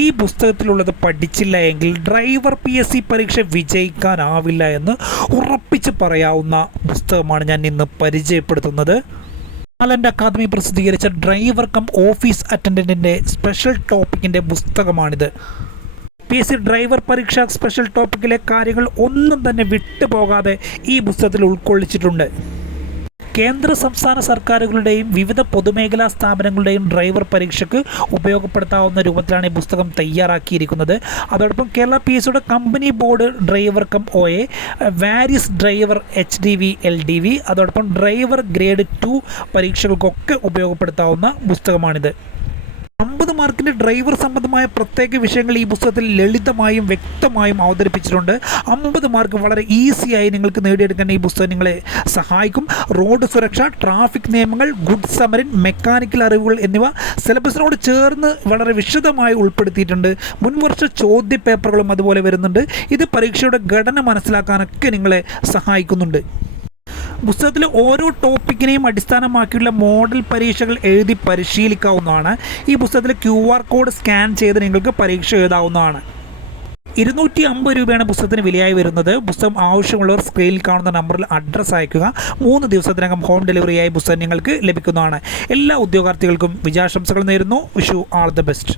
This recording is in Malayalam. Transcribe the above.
ഈ പുസ്തകത്തിലുള്ളത് പഠിച്ചില്ല എങ്കിൽ ഡ്രൈവർ PSC പരീക്ഷ വിജയിക്കാനാവില്ല എന്ന് ഉറപ്പിച്ച് പറയാവുന്ന പുസ്തകമാണ് ഞാൻ ഇന്ന് പരിചയപ്പെടുത്തുന്നത്. ടാലന്റ് അക്കാദമി പ്രസിദ്ധീകരിച്ച ഡ്രൈവർ കം ഓഫീസ് അറ്റൻഡൻറ്റിൻ്റെ സ്പെഷ്യൽ ടോപ്പിക്കിൻ്റെ പുസ്തകമാണിത്. PSC ഡ്രൈവർ പരീക്ഷ സ്പെഷ്യൽ ടോപ്പിക്കിലെ കാര്യങ്ങൾ ഒന്നും തന്നെ വിട്ടുപോകാതെ ഈ പുസ്തകത്തിൽ ഉൾക്കൊള്ളിച്ചിട്ടുണ്ട്. കേന്ദ്ര സംസ്ഥാന സർക്കാരുകളുടെയും വിവിധ പൊതുമേഖലാ സ്ഥാപനങ്ങളുടെയും ഡ്രൈവർ പരീക്ഷയ്ക്ക് ഉപയോഗപ്പെടുത്താവുന്ന രൂപത്തിലാണ് ഈ പുസ്തകം തയ്യാറാക്കിയിരിക്കുന്നത്. അതോടൊപ്പം കേരള PSCയുടെ company board driver cum OA, various driver HDV LDV, അതോടൊപ്പം ഡ്രൈവർ ഗ്രേഡ് 2 പരീക്ഷകൾക്കൊക്കെ ഉപയോഗപ്പെടുത്താവുന്ന പുസ്തകമാണിത്. 50 മാർക്കിൻ്റെ ഡ്രൈവർ സംബന്ധമായ പ്രത്യേക വിഷയങ്ങൾ ഈ പുസ്തകത്തിൽ ലളിതമായും വ്യക്തമായും അവതരിപ്പിച്ചിട്ടുണ്ട്. 50 മാർക്ക് വളരെ ഈസിയായി നിങ്ങൾക്ക് നേടിയെടുക്കാൻ ഈ പുസ്തകം നിങ്ങളെ സഹായിക്കും. റോഡ് സുരക്ഷ, ട്രാഫിക് നിയമങ്ങൾ, ഗുഡ് സമരൻ, മെക്കാനിക്കൽ അറിവുകൾ എന്നിവ സിലബസിനോട് ചേർന്ന് വളരെ വിശദമായി ഉൾപ്പെടുത്തിയിട്ടുണ്ട്. മുൻവർഷ ചോദ്യ പേപ്പറുകളും അതുപോലെ വരുന്നുണ്ട്. ഇത് പരീക്ഷയുടെ ഘടന മനസ്സിലാക്കാനൊക്കെ നിങ്ങളെ സഹായിക്കുന്നുണ്ട്. പുസ്തകത്തിലെ ഓരോ ടോപ്പിക്കിനെയും അടിസ്ഥാനമാക്കിയുള്ള മോഡൽ പരീക്ഷകൾ എഴുതി പരിശീലിക്കാവുന്നതാണ്. ഈ പുസ്തകത്തിലെ QR കോഡ് സ്കാൻ ചെയ്ത് നിങ്ങൾക്ക് പരീക്ഷ എഴുതാവുന്നതാണ്. 250 രൂപയാണ് പുസ്തകത്തിന് വിലയായി വരുന്നത്. പുസ്തകം ആവശ്യമുള്ളവർ സ്ക്രീനിൽ കാണുന്ന നമ്പറിൽ അഡ്രസ്സ് അയക്കുക. 3 ദിവസത്തിനകം ഹോം ഡെലിവറിയായി പുസ്തകം നിങ്ങൾക്ക് ലഭിക്കുന്നതാണ്. എല്ലാ ഉദ്യോഗാർത്ഥികൾക്കും വിജയാശംസകൾ നേരുന്നു. Wish you all the best.